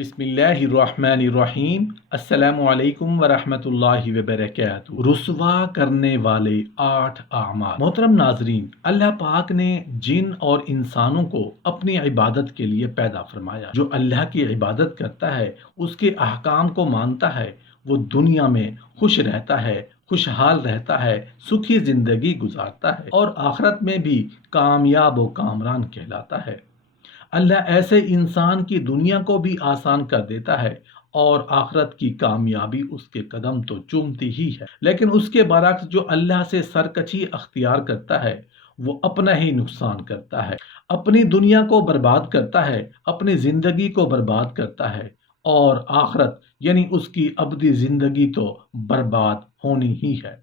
बिस्मिल्लाहिर्रहमानिर्रहीम। अस्सलामु अलैकुम वरहमतुल्लाहि वबरकातुहू। रुसवा करने वाले 8 आमाल। मोहतरम नाजरीन, अल्लाह पाक ने जिन और इंसानों को अपनी इबादत के लिए पैदा फरमाया। जो अल्लाह की इबादत करता है, उसके अहकाम को मानता है, वो दुनिया में खुश रहता है, खुशहाल रहता है, सुखी जिंदगी गुजारता है और आखिरत में भी कामयाब व कामरान कहलाता है। अल्लाह ऐसे इंसान की दुनिया को भी आसान कर देता है और आखिरत की कामयाबी उसके कदम तो चूमती ही है। लेकिन उसके बरक्स जो अल्लाह से सरकशी अख्तियार करता है, वो अपना ही नुकसान करता है, अपनी दुनिया को बर्बाद करता है, अपनी जिंदगी को बर्बाद करता है और आखिरत यानी उसकी अबदी जिंदगी तो बर्बाद होनी ही है।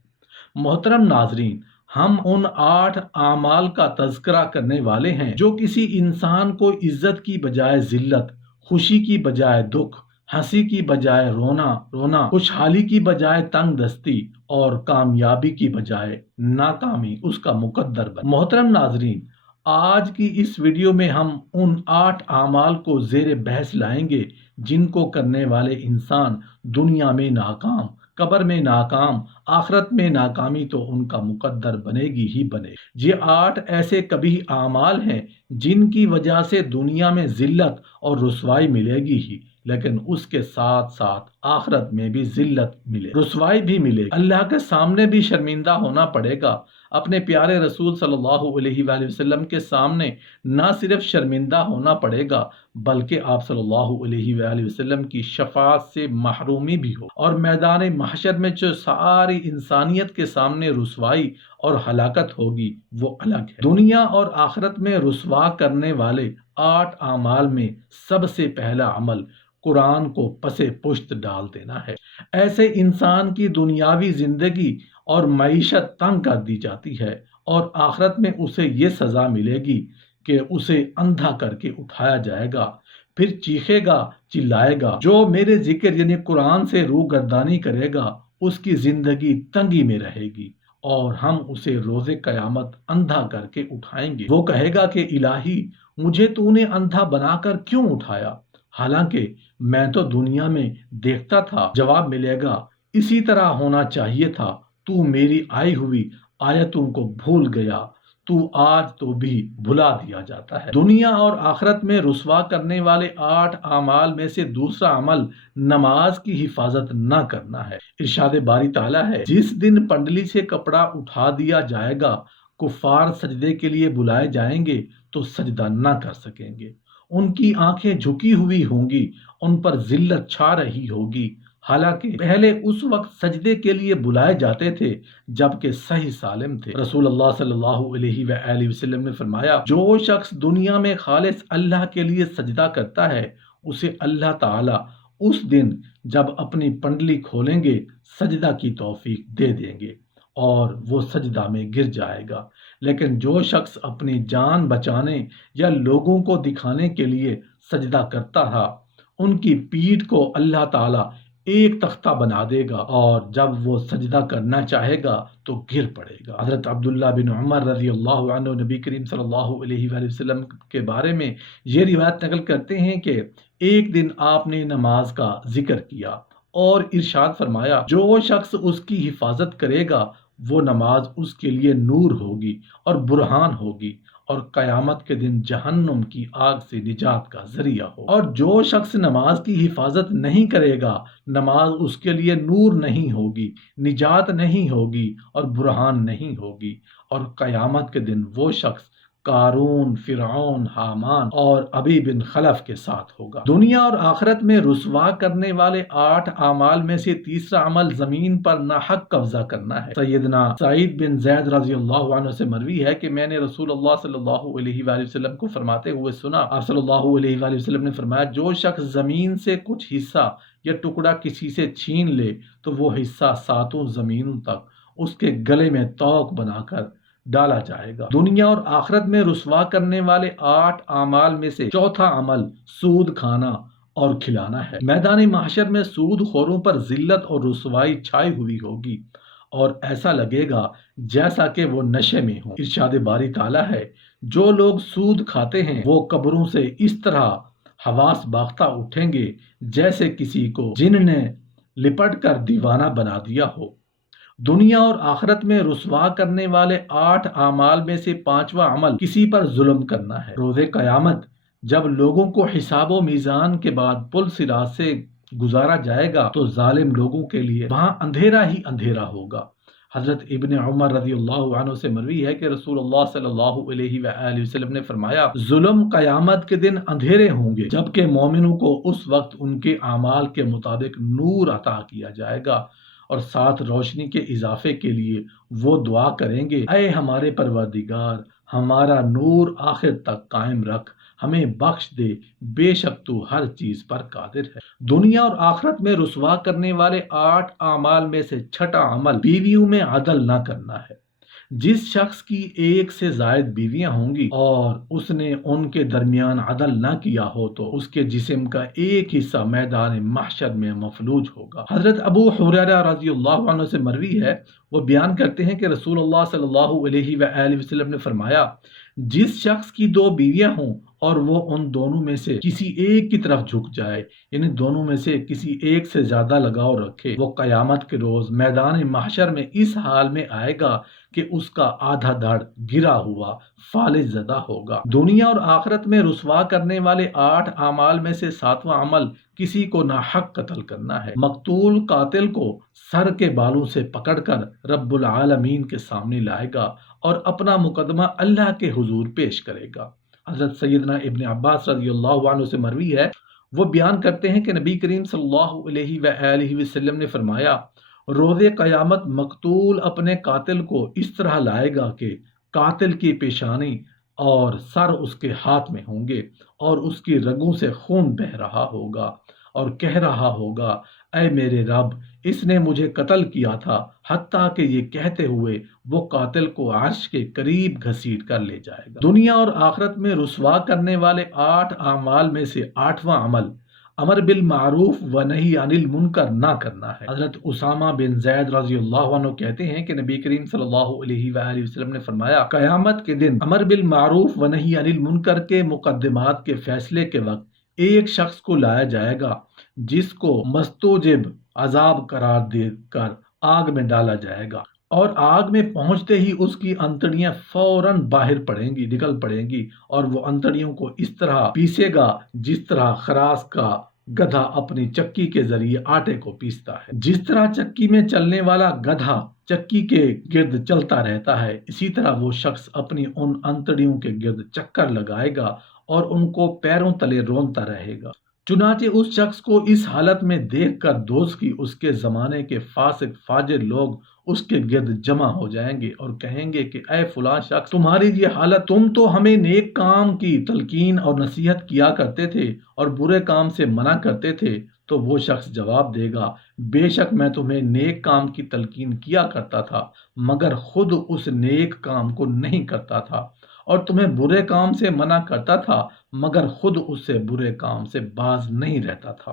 मोहतरम नाजरीन, हम उन 8 आमाल का तज़किरा करने वाले हैं जो किसी इंसान को इज्जत की बजाय जिल्लत, खुशी की बजाय दुख, हंसी की बजाय रोना, खुशहाली की बजाय तंग दस्ती और कामयाबी की बजाय नाकामी उसका मुकद्दर बने। मोहतरम नाजरीन, आज की इस वीडियो में हम उन 8 आमाल को ज़ेर बहस लाएंगे जिनको करने वाले इंसान दुनिया में नाकाम, कब्र में नाकाम, आखिरत में नाकामी तो उनका मुकद्दर बनेगी ही बनेगी। ये 8 ऐसे कभी आमाल हैं जिनकी वजह से दुनिया में जिल्लत और रुसवाई मिलेगी ही, लेकिन उसके साथ साथ आखिरत में भी जिल्लत मिले, रुसवाई भी मिले, अल्लाह के सामने भी शर्मिंदा होना पड़ेगा। अपने प्यारे रसूल सल्लल्लाहु अलैहि वसल्लम के सामने ना सिर्फ शर्मिंदा होना पड़ेगा, बल्कि आप सल्लल्लाहु अलैहि वसल्लम की शफाअत से महरूमी भी हो और मैदान महशर में जो सारी इंसानियत के सामने रुसवाई और हलाकत होगी वो अलग है। दुनिया और आखिरत में रुसवा करने वाले 8 आमाल में सबसे पहला अमल कुरान को पसे पुश्त डाल देना है। ऐसे इंसान की दुनियावी जिंदगी और मईशत तंग कर दी जाती है और आखिरत में उसे ये सजा मिलेगी कि उसे अंधा करके उठाया जाएगा, फिर चीखेगा, चिल्लाएगा। जो मेरे जिक्र यानी कुरान से रूगर्दानी करेगा उसकी जिंदगी तंगी में रहेगी और हम उसे रोजे कयामत अंधा करके उठाएंगे। वो कहेगा कि इलाही, मुझे तूने अंधा बनाकर क्यों उठाया, हालांकि मैं तो दुनिया में देखता था। जवाब मिलेगा, इसी तरह होना चाहिए था, तू मेरी आई हुई आयतों को भूल गया, तू आज तो भी भुला दिया जाता है। दुनिया और आखिरत में रुसवा करने वाले 8 आमाल में से दूसरा अमल नमाज की हिफाजत न करना है। इरशाद बारी ताला है, जिस दिन पंडली से कपड़ा उठा दिया जाएगा, कुफार सजदे के लिए बुलाए जाएंगे तो सजदा न कर सकेंगे, उनकी आंखें झुकी हुई होंगी, उन पर जिल्लत छा रही होगी। हालांकि पहले उस वक्त सजदे के लिए बुलाए जाते थे जबकि सही सालिम थे। रसूलुल्लाह सल्लल्लाहु अलैहि वसल्लम ने फरमाया, जो शख्स दुनिया में खालिस अल्लाह के लिए सजदा करता है, उसे अल्लाह ताला उस दिन जब अपनी पंडली खोलेंगे सजदा की तौफीक दे देंगे और वो सजदा में गिर जाएगा। लेकिन जो शख्स अपनी जान बचाने या लोगों को दिखाने के लिए सजदा करता था, उनकी पीठ को अल्लाह ताला एक तख्ता बना देगा और जब वो सजदा करना चाहेगा तो गिर पड़ेगा। हजरत अब्दुल्ला बिन उमर रज़ी अल्लाह अन्हु नबी करीम सल्लल्लाहु अलैहि वसल्लम के बारे में ये रिवायत नकल करते हैं कि एक दिन आपने नमाज का जिक्र किया और इरशाद फरमाया, जो शख्स उसकी हिफाजत करेगा वो नमाज उसके लिए नूर होगी और बुरहान होगी और कयामत के दिन जहन्नुम की आग से निजात का जरिया हो। और जो शख्स नमाज की हिफाजत नहीं करेगा, नमाज उसके लिए नूर नहीं होगी, निजात नहीं होगी और बुरहान नहीं होगी और कयामत के दिन वो शख्स कारून, फिरौन, हामान और अबी बिन खलफ के साथ होगा। दुनिया और आखिरत में रुसवा करने वाले 8 आमाल में से तीसरा अमल जमीन पर नाहक कब्जा करना है। सैयदना सईद बिन ज़ैद रज़ी अल्लाह अन्हु से मरवी है कि मैंने रसूलुल्लाह सल्लल्लाहु अलैहि वसल्लम को फरमाते हुए सुना। आप सल्लल्लाहु अलैहि वसल्लम ने फरमाया, जो शख्स जमीन से कुछ हिस्सा या टुकड़ा किसी से छीन ले तो वो हिस्सा 7 जमीनों तक उसके गले में तौक बनाकर डाला जाएगा। दुनिया और आखिरत में रुसवा करने वाले 8 आमाल में से चौथा अमल सूद खाना और खिलाना है। मैदान महशर में सूद खोरों पर जिल्लत और रुसवाई छाई हुई होगी और ऐसा लगेगा जैसा कि वो नशे में हो। इरशाद बारी ताला है, जो लोग सूद खाते हैं वो कब्रों से इस तरह حواس باختہ اٹھیں گے جیسے کسی کو جن نے لپٹ کر دیوانہ بنا دیا ہو۔ دنیا اور آخرت میں رسوا کرنے والے 8 اعمال میں سے 5واں عمل کسی پر ظلم کرنا ہے۔ روز قیامت جب لوگوں کو حساب و میزان کے بعد پل صراط سے گزارا جائے گا تو ظالم لوگوں کے لیے وہاں اندھیرا ہی اندھیرا ہوگا۔ حضرت ابن عمر رضی اللہ عنہ سے مروی ہے کہ رسول اللہ صلی اللہ علیہ وآلہ وسلم نے فرمایا، ظلم قیامت کے دن اندھیرے ہوں گے جبکہ مومنوں کو اس وقت ان کے اعمال کے مطابق نور عطا کیا جائے گا، اور ساتھ روشنی کے اضافے کے لیے وہ دعا کریں گے، اے ہمارے پروردگار، ہمارا نور آخر تک قائم رکھ، ہمیں بخش دے، بے شک تو ہر چیز پر قادر ہے۔ دنیا اور آخرت میں رسوا کرنے والے 8 اعمال میں سے 6واں عمل بیویوں میں عدل نہ کرنا ہے۔ جس شخص کی 1 سے زائد بیویاں ہوں گی اور اس نے ان کے درمیان عدل نہ کیا ہو تو اس کے جسم کا ایک حصہ میدان محشر میں مفلوج ہوگا۔ حضرت ابو ہریرہ رضی اللہ عنہ سے مروی ہے، وہ بیان کرتے ہیں کہ رسول اللہ صلی اللہ علیہ وآلہ وسلم نے فرمایا، جس شخص کی 2 بیویاں ہوں اور وہ ان دونوں میں سے کسی ایک کی طرف جھک جائے، یعنی دونوں میں سے کسی ایک سے زیادہ لگاؤ رکھے، وہ قیامت کے روز میدان محشر میں اس حال میں آئے گا کہ اس کا آدھا دھڑ گرا ہوا فالج زدہ ہوگا۔ دنیا اور آخرت میں رسوا کرنے والے 8 اعمال میں سے 7واں عمل کسی کو ناحق قتل کرنا ہے۔ مقتول قاتل کو سر کے بالوں سے پکڑ کر رب العالمین کے سامنے لائے گا اور اپنا مقدمہ اللہ کے حضور پیش کرے گا۔ حضرت سیدنا ابن عباس رضی اللہ عنہ سے مروی ہے، وہ بیان کرتے ہیں کہ نبی کریم صلی اللہ علیہ وآلہ وسلم نے فرمایا، روز قیامت مقتول اپنے قاتل کو اس طرح لائے گا کہ قاتل کی پیشانی اور سر اس کے ہاتھ میں ہوں گے اور اس کی رگوں سے خون بہہ رہا ہوگا اور کہہ رہا ہوگا، اے میرے رب، اس نے مجھے قتل کیا تھا، حتیٰ کہ یہ کہتے ہوئے وہ قاتل کو عرش کے قریب گھسیٹ کر لے جائے گا۔ دنیا اور آخرت میں رسوا کرنے والے 8 اعمال میں سے 8واں عمل امر بالمعروف و نہی عن المنکر نہ کرنا ہے۔ حضرت اسامہ بن زید رضی اللہ عنہ کہتے ہیں کہ نبی کریم صلی اللہ علیہ وآلہ وسلم نے فرمایا، قیامت کے دن امر بالمعروف و نہی عن المنکر کے مقدمات کے فیصلے کے وقت ایک شخص کو لایا جائے گا جس کو مستوجب عذاب قرار دے کر آگ میں ڈالا جائے گا، اور آگ میں پہنچتے ہی اس کی انتڑیاں فوراً باہر پڑیں گی، نکل پڑیں گی، اور وہ انتڑیوں کو اس طرح پیسے گا جس طرح خراس کا گدھا اپنی چکی کے ذریعے آٹے کو پیستا ہے۔ جس طرح چکی میں چلنے والا گدھا چکی کے گرد چلتا رہتا ہے، اسی طرح وہ شخص اپنی ان انتڑیوں کے گرد چکر لگائے گا اور ان کو پیروں تلے رونتا رہے گا۔ چنانچہ اس شخص کو اس حالت میں دیکھ کر دوست کی اس کے زمانے کے فاسق فاجر لوگ اس کے گرد جمع ہو جائیں گے اور کہیں گے کہ اے فلاں شخص، تمہاری یہ حالت، تم تو ہمیں نیک کام کی تلقین اور نصیحت کیا کرتے تھے اور برے کام سے منع کرتے تھے۔ تو وہ شخص جواب دے گا، بے شک میں تمہیں نیک کام کی تلقین کیا کرتا تھا مگر خود اس نیک کام کو نہیں کرتا تھا، اور تمہیں برے کام سے منع کرتا تھا مگر خود اس سے برے کام سے باز نہیں رہتا تھا۔